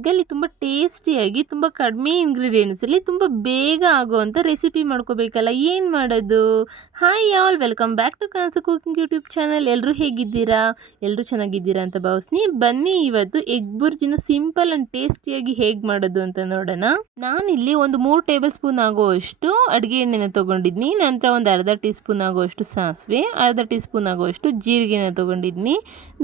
ಎಗ್ಗಲ್ಲಿ ತುಂಬ ಟೇಸ್ಟಿಯಾಗಿ ತುಂಬ ಕಡಿಮೆ ಇಂಗ್ರೀಡಿಯೆಂಟ್ಸಲ್ಲಿ ತುಂಬ ಬೇಗ ಆಗೋವಂಥ ರೆಸಿಪಿ ಮಾಡ್ಕೋಬೇಕಲ್ಲ, ಏನು ಮಾಡೋದು? Hi all, welcome back to Kanasu cooking YouTube channel. ಎಲ್ಲರೂ ಹೇಗಿದ್ದೀರಾ? ಎಲ್ಲರೂ ಚೆನ್ನಾಗಿದ್ದೀರಾ ಅಂತ ಭಾವಿಸ್ತೀನಿ. ಬನ್ನಿ ಇವತ್ತು ಎಗ್ ಬುರ್ಜಿನ ಸಿಂಪಲ್ ಆ್ಯಂಡ್ ಟೇಸ್ಟಿಯಾಗಿ ಹೇಗೆ ಮಾಡೋದು ಅಂತ ನೋಡೋಣ. ನಾನಿಲ್ಲಿ ಒಂದು 3 ಟೇಬಲ್ ಸ್ಪೂನ್ ಆಗುವಷ್ಟು ಅಡುಗೆ ಎಣ್ಣೆನ ತೊಗೊಂಡಿದ್ನಿ. ನಂತರ ಒಂದು ಅರ್ಧ ಟೀ ಸ್ಪೂನ್ ಆಗುವಷ್ಟು ಸಾಸಿವೆ, ಅರ್ಧ ಟೀ ಸ್ಪೂನ್ ಆಗುವಷ್ಟು ಜೀರಿಗೆನ ತೊಗೊಂಡಿದ್ನಿ.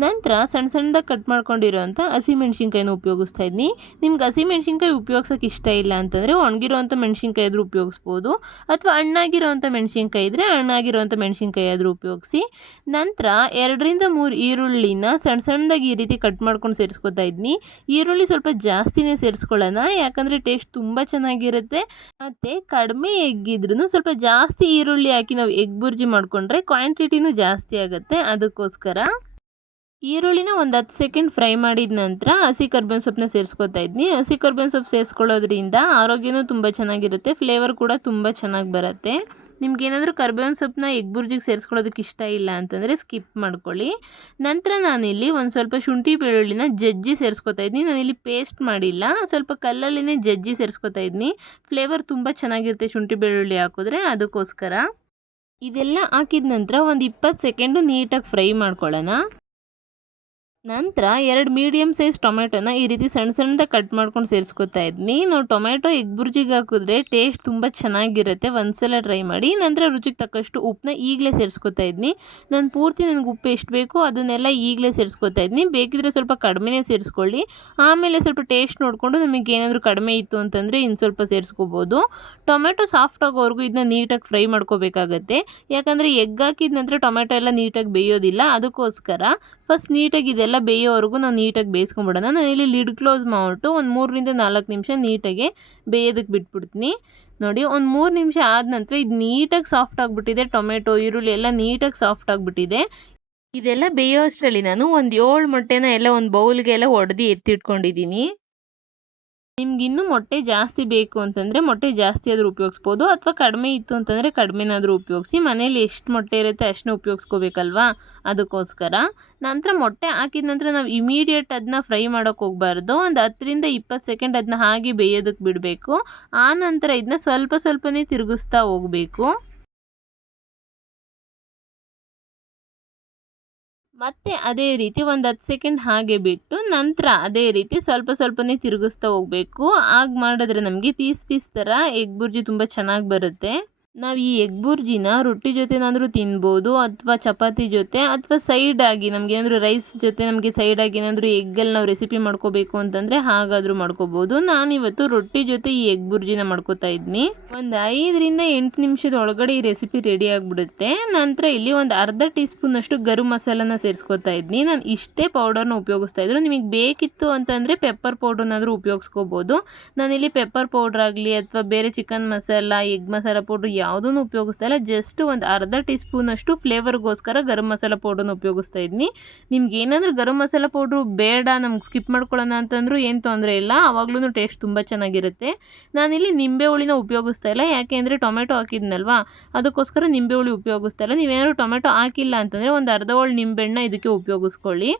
ನಂತರ ಸಣ್ಣ ಸಣ್ಣದಾಗಿ ಕಟ್ ಮಾಡ್ಕೊಂಡಿರೋಂಥ ಹಸಿಮೆಣ್ಸಿನ್ಕಾಯಿನ ಉಪಯೋಗಿಸ್ತಾ ಇದ್ದೀನಿ. ನಿಮ್ಗೆ ಹಸಿಮೆಣ್ಸಿನ್ಕಾಯಿ ಉಪಯೋಗಿಸೋಕೆ ಇಷ್ಟ ಇಲ್ಲ ಅಂತಂದರೆ ಒಣಗಿರೋಂಥ ಮೆಣಸಿನ್ಕಾಯಿ ಆದರೂ ಉಪಯೋಗಿಸ್ಬೋದು, ಅಥವಾ ಹಣ್ಣಾಗಿರೋಂಥ ಮೆಣಸಿನ್ಕಾಯಿ ಇದ್ದರೆ ಹಣ್ಣಾಗಿರೋಂಥ ಮೆಣಸಿನ್ಕಾಯಿ ಆದರೂ ಉಪಯೋಗಿಸಿ. ನಂತರ 2ರಿಂದ 3 ಈರುಳ್ಳಿನ ಸಣ್ಣ ಸಣ್ಣದಾಗಿ ಈ ರೀತಿ ಕಟ್ ಮಾಡ್ಕೊಂಡು ಸೇರಿಸ್ಕೊತಾ ಇದ್ದೀನಿ. ಈರುಳ್ಳಿ ಸ್ವಲ್ಪ ಜಾಸ್ತಿನೇ ಸೇರಿಸ್ಕೊಳ್ಳೋಣ, ಯಾಕಂದರೆ ಟೇಸ್ಟ್ ತುಂಬ ಚೆನ್ನಾಗಿರುತ್ತೆ. ಮತ್ತು ಕಡಿಮೆ ಎಗ್ಗಿದ್ರೂ ಸ್ವಲ್ಪ ಜಾಸ್ತಿ ಈರುಳ್ಳಿ ಹಾಕಿ ನಾವು ಎಗ್ ಬುರ್ಜಿ ಮಾಡಿಕೊಂಡ್ರೆ ಕ್ವಾಂಟಿಟಿನೂ ಜಾಸ್ತಿ ಆಗುತ್ತೆ. ಅದಕ್ಕೋಸ್ಕರ ಈರುಳ್ಳಿನ ಒಂದು 10 ಸೆಕೆಂಡ್ ಫ್ರೈ ಮಾಡಿದ ನಂತರ ಹಸಿ ಕರ್ಬೇವಿನ ಸೊಪ್ಪನ್ನ ಸೇರಿಸ್ಕೊತಾ ಇದ್ದೀನಿ. ಹಸಿ ಕರ್ಬೇವಿನ ಸೊಪ್ಪು ಸೇರಿಸ್ಕೊಳ್ಳೋದ್ರಿಂದ ಆರೋಗ್ಯನೂ ತುಂಬ ಚೆನ್ನಾಗಿರುತ್ತೆ, ಫ್ಲೇವರ್ ಕೂಡ ತುಂಬ ಚೆನ್ನಾಗಿ ಬರುತ್ತೆ. ನಿಮ್ಗೇನಾದರೂ ಕರ್ಬೇವಿನ ಸೊಪ್ಪನ್ನ ಎಗ್ ಬುರ್ಜಿಗೆ ಸೇರಿಸ್ಕೊಳ್ಳೋದಕ್ಕೆ ಇಷ್ಟ ಇಲ್ಲ ಅಂತಂದರೆ ಸ್ಕಿಪ್ ಮಾಡ್ಕೊಳ್ಳಿ. ನಂತರ ನಾನಿಲ್ಲಿ ಒಂದು ಸ್ವಲ್ಪ ಶುಂಠಿ ಬೆಳ್ಳುಳ್ಳಿನ ಜಜ್ಜಿ ಸೇರಿಸ್ಕೊತಾ ಇದ್ದೀನಿ. ನಾನಿಲ್ಲಿ ಪೇಸ್ಟ್ ಮಾಡಿಲ್ಲ, ಸ್ವಲ್ಪ ಕಲ್ಲಲ್ಲಿನೇ ಜಜ್ಜಿ ಸೇರಿಸ್ಕೊತಾ ಇದ್ದೀನಿ. ಫ್ಲೇವರ್ ತುಂಬ ಚೆನ್ನಾಗಿರುತ್ತೆ ಶುಂಠಿ ಬೆಳ್ಳುಳ್ಳಿ ಹಾಕಿದ್ರೆ, ಅದಕ್ಕೋಸ್ಕರ. ಇದೆಲ್ಲ ಹಾಕಿದ ನಂತರ ಒಂದು 20 ಸೆಕೆಂಡು ನೀಟಾಗಿ ಫ್ರೈ ಮಾಡ್ಕೊಳ್ಳೋಣ. ನಂತರ 2 ಮೀಡಿಯಮ್ ಸೈಜ್ ಟೊಮೆಟೊನ ಈ ರೀತಿ ಸಣ್ಣ ಸಣ್ಣದಾಗಿ ಕಟ್ ಮಾಡ್ಕೊಂಡು ಸೇರಿಸ್ಕೊತಾ ಇದ್ದೀನಿ. ನಾವು ಟೊಮೆಟೊ ಎಗ್ ಬುರ್ಜಿಗೆ ಹಾಕಿದ್ರೆ ಟೇಸ್ಟ್ ತುಂಬ ಚೆನ್ನಾಗಿರುತ್ತೆ, ಒಂದ್ಸಲ ಟ್ರೈ ಮಾಡಿ. ನಂತರ ರುಚಿಗೆ ತಕ್ಕಷ್ಟು ಉಪ್ಪನ್ನ ಈಗಲೇ ಸೇರಿಸ್ಕೊತಾ ಇದ್ದೀನಿ. ನಾನು ಪೂರ್ತಿ ನನಗೆ ಉಪ್ಪು ಎಷ್ಟು ಬೇಕು ಅದನ್ನೆಲ್ಲ ಈಗಲೇ ಸೇರಿಸ್ಕೊತಾ ಇದ್ದೀನಿ. ಬೇಕಿದ್ರೆ ಸ್ವಲ್ಪ ಕಡಿಮೆನೇ ಸೇರಿಸ್ಕೊಳ್ಳಿ, ಆಮೇಲೆ ಸ್ವಲ್ಪ ಟೇಸ್ಟ್ ನೋಡಿಕೊಂಡು ನಮಗೆ ಏನಾದರೂ ಕಡಿಮೆ ಇತ್ತು ಅಂತಂದರೆ ಇನ್ನು ಸ್ವಲ್ಪ ಸೇರಿಸ್ಕೋಬೋದು. ಟೊಮೆಟೊ ಸಾಫ್ಟ್ ಆಗೋವರೆಗೂ ಇದನ್ನ ನೀಟಾಗಿ ಫ್ರೈ ಮಾಡ್ಕೋಬೇಕಾಗತ್ತೆ, ಯಾಕಂದರೆ ಎಗ್ ಹಾಕಿದ ನಂತರ ಟೊಮೆಟೊ ಎಲ್ಲ ನೀಟಾಗಿ ಬೇಯೋದಿಲ್ಲ. ಅದಕ್ಕೋಸ್ಕರ ಫಸ್ಟ್ ನೀಟಾಗಿ ಇದೆಲ್ಲ ಬೇಯೋವರೆಗೂ ನಾವು ನೀಟಾಗಿ ಬೇಯಿಸ್ಕೊಂಬಿಡೋಣ. ನಾನು ಇಲ್ಲಿ ಲಿಡ್ ಕ್ಲೋಸ್ ಮಾಡಿಬಿಟ್ಟು ಒಂದು 3ರಿಂದ 4 ನಿಮಿಷ ನೀಟಾಗಿ ಬೇಯೋದಕ್ಕೆ ಬಿಟ್ಬಿಡ್ತೀನಿ. ನೋಡಿ, ಒಂದು 3 ನಿಮಿಷ ಆದ ನಂತರ ಇದು ನೀಟಾಗಿ ಸಾಫ್ಟ್ ಆಗಿಬಿಟ್ಟಿದೆ. ಟೊಮೆಟೊ ಈರುಳ್ಳಿ ಎಲ್ಲ ನೀಟಾಗಿ ಸಾಫ್ಟ್ ಆಗಿಬಿಟ್ಟಿದೆ. ಇದೆಲ್ಲ ಬೇಯೋ ಅಷ್ಟರಲ್ಲಿ ನಾನು ಒಂದು 7 ಮೊಟ್ಟೆನ ಎಲ್ಲ ಒಂದು ಬೌಲ್ಗೆಲ್ಲ ಒಡೆದು ಎತ್ತಿಟ್ಕೊಂಡಿದ್ದೀನಿ. ನಿಮ್ಗೆ ಇನ್ನೂ ಮೊಟ್ಟೆ ಜಾಸ್ತಿ ಬೇಕು ಅಂತಂದರೆ ಮೊಟ್ಟೆ ಜಾಸ್ತಿ ಆದರೂ ಉಪಯೋಗಿಸ್ಬೋದು, ಅಥವಾ ಕಡಿಮೆ ಇತ್ತು ಅಂತಂದರೆ ಕಡಿಮೆನಾದರೂ ಉಪಯೋಗಿಸಿ. ಮನೇಲಿ ಎಷ್ಟು ಮೊಟ್ಟೆ ಇರುತ್ತೆ ಅಷ್ಟನ್ನ ಉಪಯೋಗಿಸ್ಕೋಬೇಕಲ್ವಾ, ಅದಕ್ಕೋಸ್ಕರ. ನಂತರ ಮೊಟ್ಟೆ ಹಾಕಿದ ನಂತರ ನಾವು ಇಮಿಡಿಯೇಟ್ ಅದನ್ನ ಫ್ರೈ ಮಾಡೋಕ್ಕೆ ಹೋಗಬಾರ್ದು. ಒಂದು 10ರಿಂದ 20 ಸೆಕೆಂಡ್ ಅದನ್ನ ಹಾಗೆ ಬೇಯೋದಕ್ಕೆ ಬಿಡಬೇಕು. ಆ ನಂತರ ಇದನ್ನ ಸ್ವಲ್ಪ ಸ್ವಲ್ಪನೇ ತಿರುಗಿಸ್ತಾ ಹೋಗಬೇಕು. ಮತ್ತು ಅದೇ ರೀತಿ ಒಂದು 10 ಸೆಕೆಂಡ್ ಹಾಗೆ ಬಿಟ್ಟು ನಂತರ ಅದೇ ರೀತಿ ಸ್ವಲ್ಪ ಸ್ವಲ್ಪನೇ ತಿರುಗಿಸ್ತಾ ಹೋಗಬೇಕು. ಆಗ ಮಾಡಿದ್ರೆ ನಮಗೆ ಪೀಸ್ ಪೀಸ್ ಥರ ಎಗ್ ಬುರ್ಜಿ ತುಂಬ ಚೆನ್ನಾಗಿ ಬರುತ್ತೆ. ನಾವು ಈ ಎಗ್ ಬುರ್ಜಿನ ರೊಟ್ಟಿ ಜೊತೆನಾದರೂ ತಿನ್ಬೋದು, ಅಥವಾ ಚಪಾತಿ ಜೊತೆ, ಅಥವಾ ಸೈಡಾಗಿ ನಮಗೇನಾದರೂ ರೈಸ್ ಜೊತೆ ನಮಗೆ ಸೈಡಾಗಿ ಏನಾದರೂ ಎಗ್ಗಲ್ಲಿ ನಾವು ರೆಸಿಪಿ ಮಾಡ್ಕೋಬೇಕು ಅಂತಂದರೆ ಹಾಗಾದರೂ ಮಾಡ್ಕೋಬೋದು. ನಾನಿವತ್ತು ರೊಟ್ಟಿ ಜೊತೆ ಈ ಎಗ್ ಬುರ್ಜಿನ ಮಾಡ್ಕೋತಾ ಇದ್ದೀನಿ. ಒಂದು 5ರಿಂದ 8 ನಿಮಿಷದ ಒಳಗಡೆ ಈ ರೆಸಿಪಿ ರೆಡಿ ಆಗಿಬಿಡುತ್ತೆ. ನಂತರ ಇಲ್ಲಿ ಒಂದು ಅರ್ಧ ಟೀ ಸ್ಪೂನಷ್ಟು ಗರಂ ಮಸಾಲನ ಸೇರಿಸ್ಕೊತಾ ಇದ್ದೀನಿ. ನಾನು ಇಷ್ಟೇ ಪೌಡರ್ನ ಉಪಯೋಗಿಸ್ತಾ ಇದ್ರು. ನಿಮಗೆ ಬೇಕಿತ್ತು ಅಂತಂದರೆ ಪೆಪ್ಪರ್ ಪೌಡ್ರನ್ನಾದರೂ ಉಪಯೋಗಿಸ್ಕೋಬೋದು. ನಾನಿಲ್ಲಿ ಪೆಪ್ಪರ್ ಪೌಡ್ರ್ ಆಗಲಿ ಅಥವಾ ಬೇರೆ chicken masala, egg masala powder ಯಾವುದೂ ಉಪಯೋಗಿಸ್ತಾ ಇಲ್ಲ. ಜಸ್ಟ್ ಒಂದು ಅರ್ಧ ಟೀ ಸ್ಪೂನಷ್ಟು ಫ್ಲೇವರ್ಗೋಸ್ಕರ ಗರಂ ಮಸಾಲ ಪೌಡ್ರನ್ನ ಉಪಯೋಗಿಸ್ತಾ ಇದ್ದೀನಿ. ನಿಮ್ಗೆ ಏನಾದರೂ ಗರಂ ಮಸಾಲ ಪೌಡ್ರು ಬೇಡ, ನಮ್ಗೆ ಸ್ಕಿಪ್ ಮಾಡ್ಕೊಳ್ಳೋಣ ಅಂತಂದ್ರೂ ಏನು ತೊಂದರೆ ಇಲ್ಲ, ಆವಾಗ್ಲೂ ಟೇಸ್ಟ್ ತುಂಬ ಚೆನ್ನಾಗಿರುತ್ತೆ. ನಾನಿಲ್ಲಿ ನಿಂಬೆ ಹುಳಿನ ಉಪಯೋಗಿಸ್ತಾ ಇಲ್ಲ, ಯಾಕೆ ಅಂದರೆ ಟೊಮೆಟೊ ಹಾಕಿದ್ನಲ್ವಾ, ಅದಕ್ಕೋಸ್ಕರ ನಿಂಬೆ ಹುಳಿ ಉಪಯೋಗಿಸ್ತಾ ಇಲ್ಲ. ನೀವೇನಾದ್ರು ಟೊಮೆಟೊ ಹಾಕಿಲ್ಲ ಅಂತಂದರೆ ಒಂದು ಅರ್ಧ ಹೋಳು ನಿಂಬೆಹಣ್ಣ ಇದಕ್ಕೆ ಉಪಯೋಗಿಸ್ಕೊಳ್ಳಿ.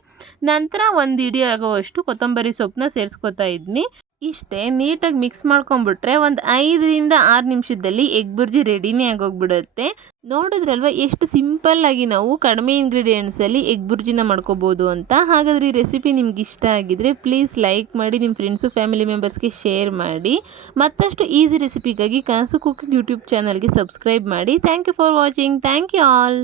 ನಂತರ ಒಂದು ಇಡಿ ಆಗೋವಷ್ಟು ಕೊತ್ತಂಬರಿ ಸೊಪ್ಪನ್ನ ಸೇರಿಸ್ಕೊತಾ ಇದ್ದೀನಿ. ಇಷ್ಟೇ ನೀಟಾಗಿ ಮಿಕ್ಸ್ ಮಾಡ್ಕೊಂಬಿಟ್ರೆ ಒಂದು 5ರಿಂದ 6 ನಿಮಿಷದಲ್ಲಿ ಎಗ್ ಬುರ್ಜಿ ರೆಡಿನೇ ಆಗೋಗ್ಬಿಡುತ್ತೆ. ನೋಡಿದ್ರಲ್ವ ಎಷ್ಟು ಸಿಂಪಲ್ಲಾಗಿ ನಾವು ಕಡಿಮೆ ಇಂಗ್ರೀಡಿಯೆಂಟ್ಸಲ್ಲಿ ಎಗ್ ಬುರ್ಜಿನ ಮಾಡ್ಕೋಬೋದು ಅಂತ. ಹಾಗಾದರೆ ಈ ರೆಸಿಪಿ ನಿಮ್ಗೆ ಇಷ್ಟ ಆಗಿದ್ರೆ ಪ್ಲೀಸ್ ಲೈಕ್ ಮಾಡಿ, ನಿಮ್ಮ ಫ್ರೆಂಡ್ಸು ಫ್ಯಾಮಿಲಿ ಮೆಂಬರ್ಸ್ಗೆ ಶೇರ್ ಮಾಡಿ. ಮತ್ತಷ್ಟು ಈಸಿ ರೆಸಿಪಿಗಾಗಿ ಕನಸು ಕುಕಿಂಗ್ ಯೂಟ್ಯೂಬ್ ಚಾನಲ್ಗೆ ಸಬ್ಸ್ಕ್ರೈಬ್ ಮಾಡಿ. Thank you for watching. Thank you all.